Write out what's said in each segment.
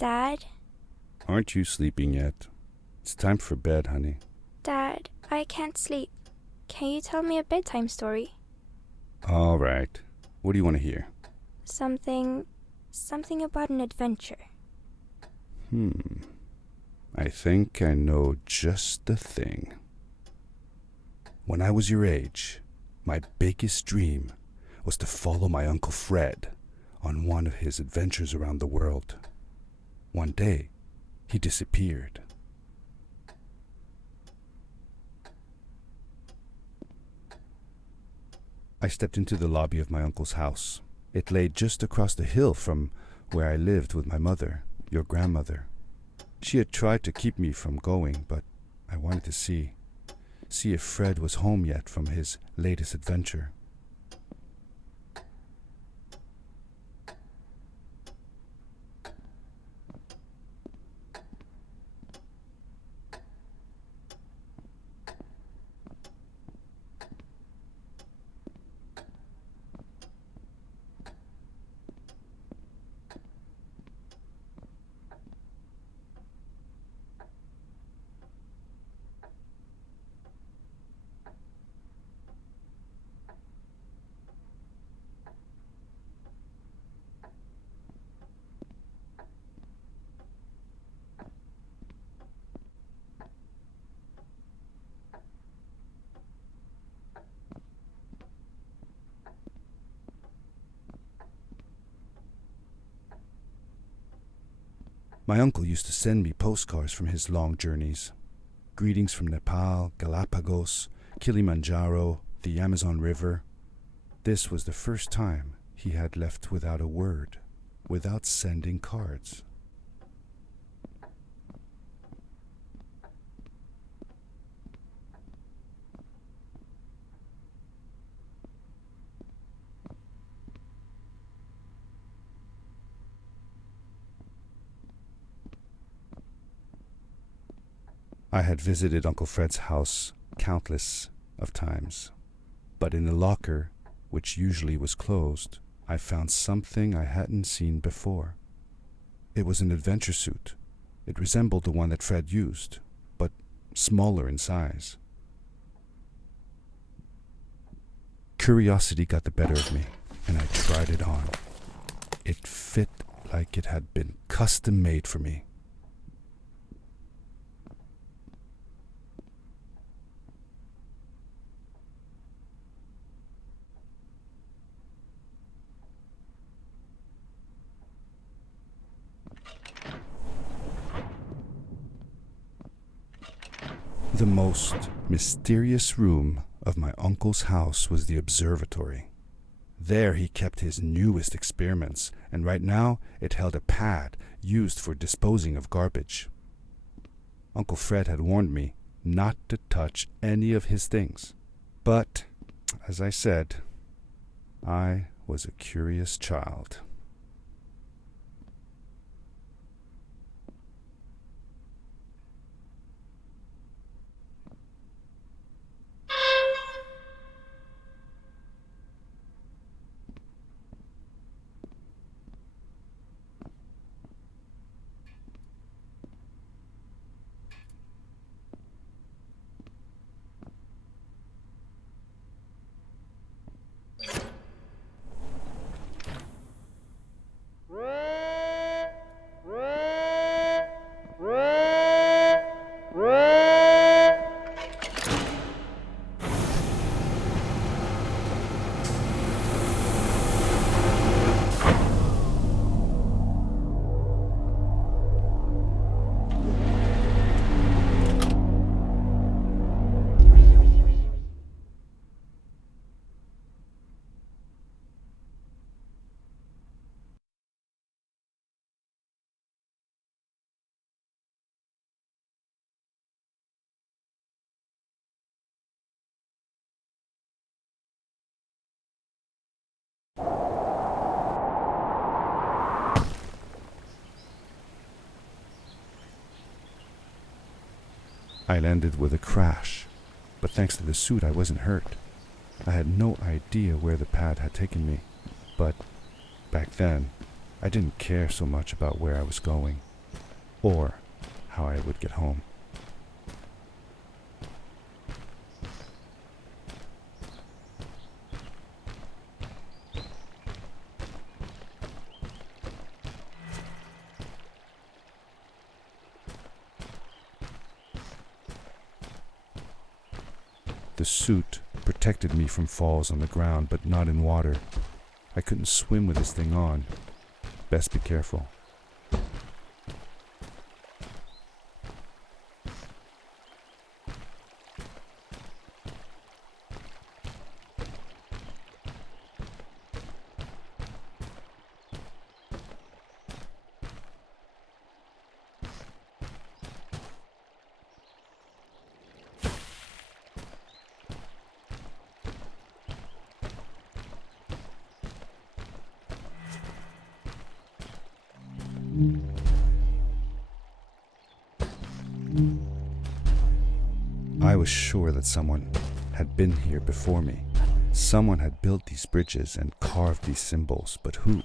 Dad? Aren't you sleeping yet? It's time for bed, honey. Dad, I can't sleep. Can you tell me a bedtime story? All right. What do you want to hear? Something about an adventure. I think I know just the thing. When I was your age, my biggest dream was to follow my Uncle Fred on one of his adventures around the world. One day, he disappeared. I stepped into the lobby of my uncle's house. It lay just across the hill from where I lived with my mother, your grandmother. She had tried to keep me from going, but I wanted to see if Fred was home yet from his latest adventure. My uncle used to send me postcards from his long journeys. Greetings from Nepal, Galapagos, Kilimanjaro, the Amazon River. This was the first time he had left without a word, without sending cards. I had visited Uncle Fred's house countless of times, but in the locker, which usually was closed, I found something I hadn't seen before. It was an adventure suit. It resembled the one that Fred used, but smaller in size. Curiosity got the better of me, and I tried it on. It fit like it had been custom made for me. The most mysterious room of my uncle's house was the observatory. There he kept his newest experiments, and right now it held a pad used for disposing of garbage. Uncle Fred had warned me not to touch any of his things. But, as I said, I was a curious child. I landed with a crash, but thanks to the suit I wasn't hurt. I had no idea where the pad had taken me, but back then I didn't care so much about where I was going. or how I would get home. The suit protected me from falls on the ground, but not in water. I couldn't swim with this thing on. Best be careful. I was sure that someone had been here before me. Someone had built these bridges and carved these symbols, but who?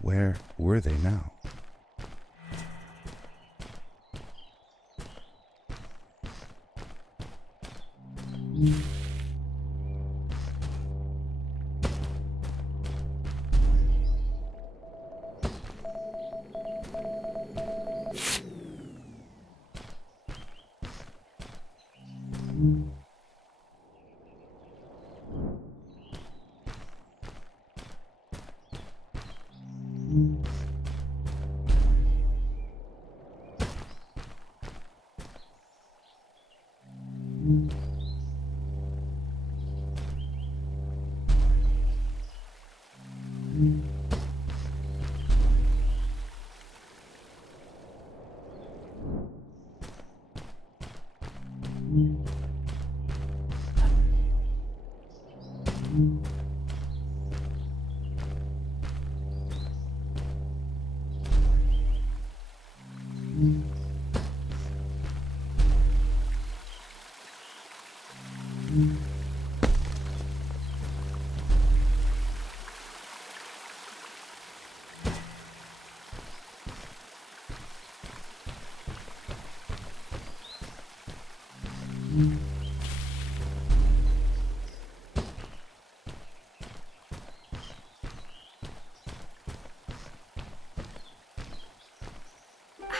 Where were they now?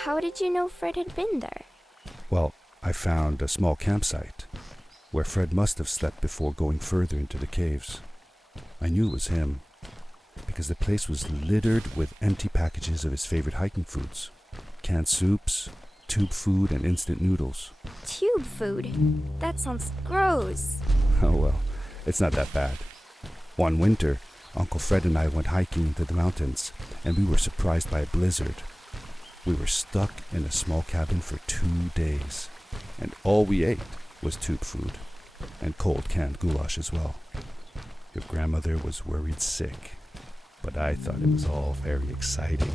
How did you know Fred had been there? Well, I found a small campsite where Fred must have slept before going further into the caves. I knew it was him because the place was littered with empty packages of his favorite hiking foods. Canned soups, tube food, and instant noodles. Tube food? That sounds gross. Oh well, it's not that bad. One winter, Uncle Fred and I went hiking into the mountains, and we were surprised by a blizzard. We were stuck in a small cabin for 2 days, and all we ate was tube food, and cold canned goulash as well. Your grandmother was worried sick, but I thought it was all very exciting.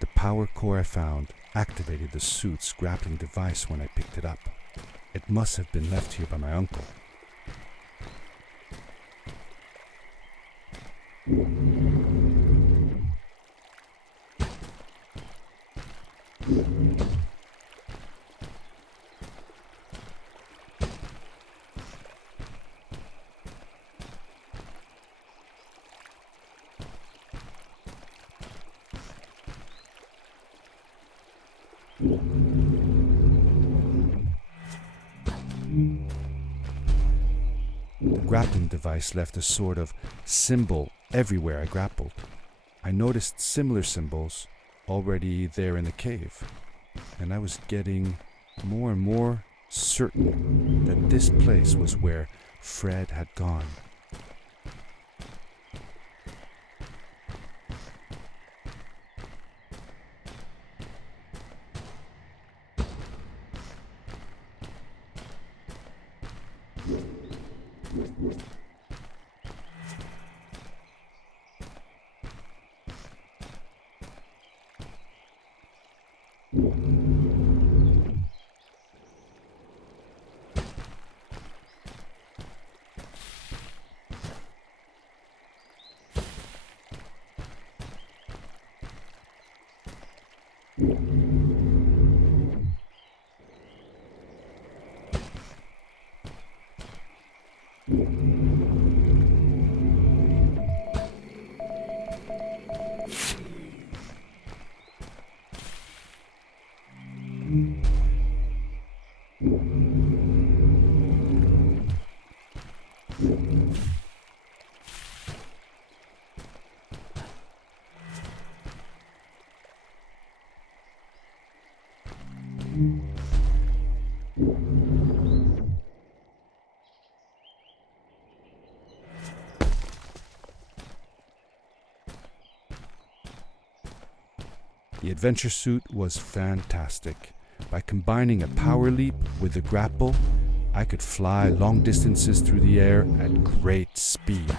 The power core I found activated the suit's grappling device when I picked it up. It must have been left here by my uncle. The grappling device left a sort of symbol everywhere I grappled. I noticed similar symbols already there in the cave, and I was getting more and more certain that this place was where Fred had gone. The adventure suit was fantastic. By combining a power leap with the grapple, I could fly long distances through the air at great speed.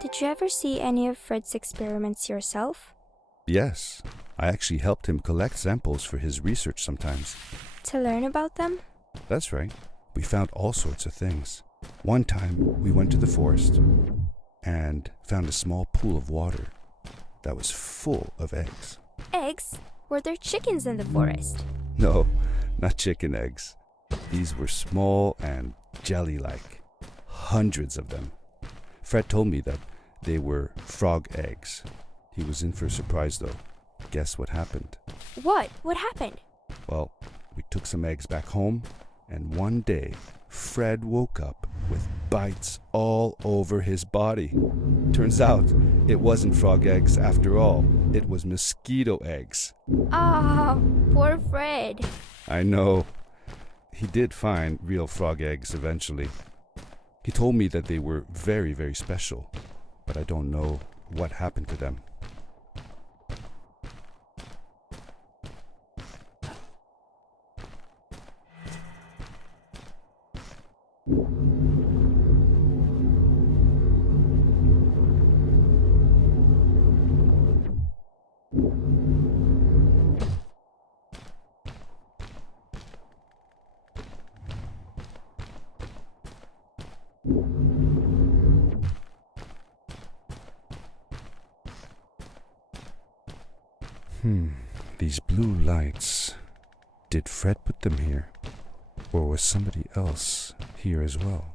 Did you ever see any of Fred's experiments yourself? Yes, I actually helped him collect samples for his research sometimes. To learn about them? That's right. We found all sorts of things. One time, we went to the forest and found a small pool of water that was full of eggs. Eggs? Were there chickens in the forest? No, not chicken eggs. These were small and jelly-like. Hundreds of them. Fred told me that they were frog eggs. He was in for a surprise though. Guess what happened? What? What happened? Well, we took some eggs back home, and one day, Fred woke up with bites all over his body. Turns out, it wasn't frog eggs after all. It was mosquito eggs. Ah, poor Fred. I know. He did find real frog eggs eventually. He told me that they were very, very special, but I don't know what happened to them. These blue lights. Did Fred put them here? Or was somebody else here as well?